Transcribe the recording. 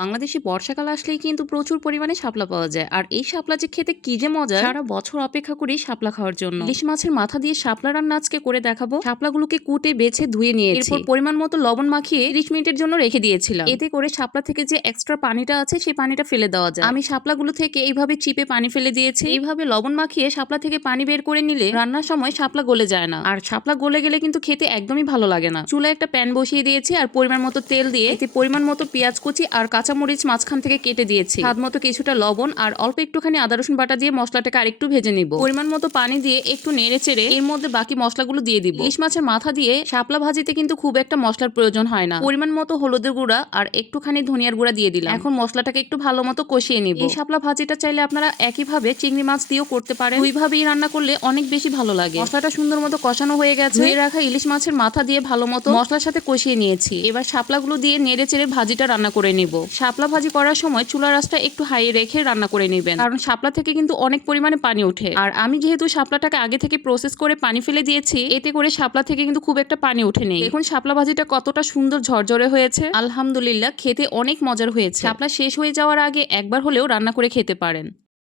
বাংলাদেশে বর্ষাকাল আসলেই কিন্তু প্রচুর পরিমাণে শাপলা পাওয়া যায়। আর এই শাপলা যে খেতে কি যে মজা, সারা বছর অপেক্ষা করি শাপলা খাওয়ার জন্য। ইলিশ মাছের মাথা দিয়ে শাপলা রান্না আজকে করে দেখাবো। শাপলাগুলোকে কুটে বেছে ধুয়ে নিয়েছি, এরপর পরিমাণ মতো লবণ মাখিয়ে 30 মিনিটের জন্য রেখে দিয়েছিলাম। এতে করে শাপলা থেকে যে এক্সট্রা পানিটা আছে সেই পানিটা ফেলে দেওয়া যায়। আমি শাপলাগুলো থেকে এইভাবে চিপে পানি ফেলে দিয়েছি। এইভাবে লবণ মাখিয়ে শাপলা থেকে পানি বের করে নিলে রান্নার সময় শাপলা গলে যায় না। আর শাপলা গলে গেলে কিন্তু খেতে একদমই ভালো লাগে না। চুলায় একটা প্যান বসিয়ে দিয়েছি আর পরিমাণ মতো তেল দিয়ে এতে পরিমাণ মতো পেঁয়াজ কুচি আর কাঁচামরিচ মাঝখান থেকে কেটে দিয়েছি। স্বাদ মতো কিছুটা লবণ আর অল্প একটুখানি আদা রসুন বাটা দিয়ে মশলাটাকে আরেকটু ভেজে নিব। পরিমাণ মতো পানি দিয়ে একটু নেড়ে চেড়ে এর মধ্যে বাকি মশলাগুলো দিয়ে দিব। ইলিশ মাছের মাথা দিয়ে শাপলা ভাজিতে কিন্তু খুব একটা মশলার প্রয়োজন হয় না। পরিমাণ মতো হলুদের গুঁড়া আর একটুখানি ধনিয়ার গুঁড়া দিয়ে দিলাম। এখন মশলাটাকে একটু ভালো মতো কষিয়ে নিব। এই শাপলা ভাজিটা চাইলে আপনারা একইভাবে চিংড়ি মাছ দিয়েও করতে পারেন। দুইভাবেই রান্না করলে অনেক বেশি ভালো লাগে। মশলাটা সুন্দর মতো কষানো হয়ে গেছে। ধুয়ে রাখা ইলিশ মাছের মাথা দিয়ে ভালো মতো মশলার সাথে কষিয়ে নিয়েছি। এবার শাপলাগুলো দিয়ে নেড়ে চেড়ে ভাজিটা রান্না করে নিব। শাপলা ভাজি করার সময় চুলার আঁচটা একটু হাই রেখে রান্না করে নেবেন, কারণ শাপলা থেকে কিন্তু অনেক পরিমাণে পানি ওঠে। আর আমি যেহেতু শাপলাটাকে আগে থেকে প্রসেস করে পানি ফেলে দিয়েছি, এতে করে শাপলা থেকে কিন্তু খুব একটা পানি ওঠে নেই। দেখুন শাপলা ভাজিটা কতটা সুন্দর ঝরঝরে হয়েছে। আলহামদুলিল্লাহ, খেতে অনেক মজার হয়েছে। শাপলা শেষ হয়ে যাওয়ার আগে একবার হলেও রান্না করে খেতে পারেন।